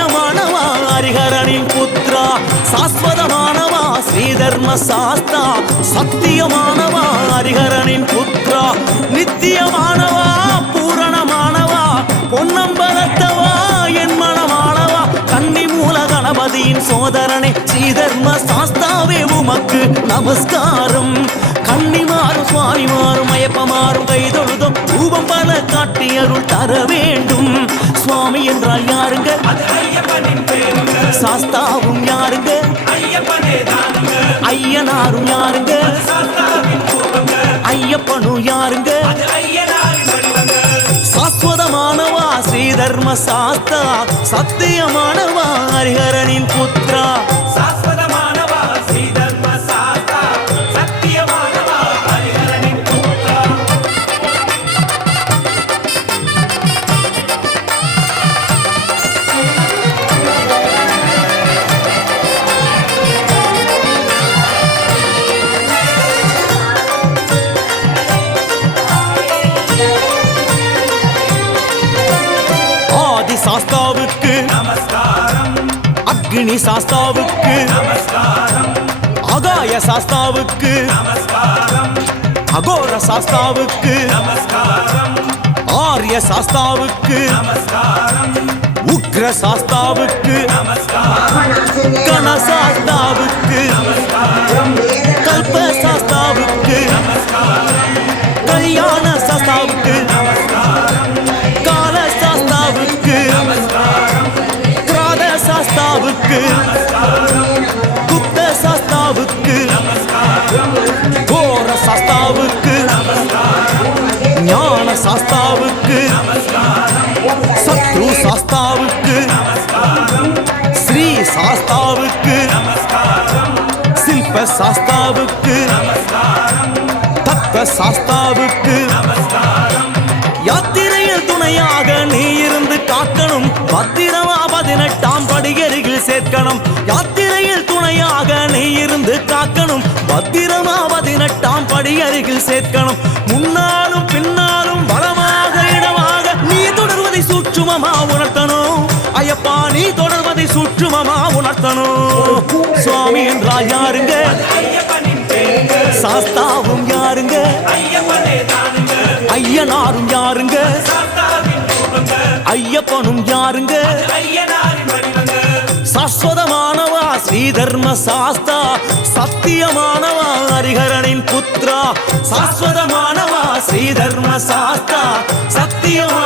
நித்தியமானவா ஹரிஹரனின் புத்ரா சாஸ்வதமானவா ஸ்ரீதர்ம சாஸ்தா சத்தியமானவா ஹரிஹரனின் புத்ரா நித்தியமானவா பூரணமானவா பொன்னம்பலத்தவா என் மனமானவா கன்னி மூல கணபதியின் சோதரனே ஸ்ரீதர்ம சாஸ்தாவே உமக்கு நமஸ்காரம் கன்னிமாறும் சுவாமிமாறும் ஐயப்பமாறும் கைதொழுதும் ரூபம் பல காட்டி அருள் தர வேண்டும் சுவாமி என்றால் யாருங்க சாஸ்தாவும் யாருங்க ஐயனாரும் யாருங்க ஐயப்பனும் யாருங்க சாஸ்வதமானவா ஸ்ரீதர்ம சாஸ்தா சத்தியமானவா ஹரிஹரனின் புத்ரா சாஸ்வதமானவா ஸ்ரீதர்ம சாஸ்தா சத்தியமானவா ஹரிஹரனின் புத்ரா ஆதி சாஸ்தாவுக்கு நமஸ்காரம் அக்னி சாஸ்தாவுக்கு நமஸ்காரம் ஆகாய சாஸ்தாவுக்கு நமஸ்காரம் அகோர சாஸ்தாவுக்கு நமஸ்காரம் ஆரிய சாஸ்தாவுக்கு நமஸ்காரம் உக்ர சாஸ்தாவுக்கு நமஸ்காரம் கணசாஸ்தாவுக்கு கல்ப சாஸ்தாவுக்கு கல்யாண சாஸ்தாவுக்கு கால சாஸ்தாவுக்கு கிராத சாஸ்தாவுக்கு குப்த சாஸ்தாவுக்கு கோர சாஸ்தாவுக்கு ஞான சாஸ்தாவுக்கு சத்ரு சாஸ்தாவுக்கு ஸ்ரீ சாஸ்தாவுக்கு சில்ப சாஸ்தாவுக்கு தத்துவ சாஸ்தாவுக்கு யாத்திரையில் துணையாக நீ இருந்து காக்கணும் பத்திரமா 18ஆம் படியருகில் சேர்க்கணும் யாத்திரையில் துணையாக நீ இருந்து காக்கணும் பத்திரமா 18ஆம் படியருகில் சேர்க்கணும் முன்னாலும் பின்னாலும் வளமாக இடமாக நீ தொடர்வதை சூட்சுமமா உணர்த்தணும் ஐயப்பா நீ தொடர்வதை சூட்சுமமா உணர்த்தணும் சுவாமி என்றால் யாருங்க சாஸ்தாவும் யாருங்க ஐயனாரும் யாருங்க ஐயப்பனும் யாருங்க சாஸ்வதமானவா ஸ்ரீதர்ம சாஸ்தா சத்தியமானவா ஹரிஹரனின் புத்ரா சாஸ்வதமானவா ஸ்ரீதர்ம சாஸ்தா சத்தியமா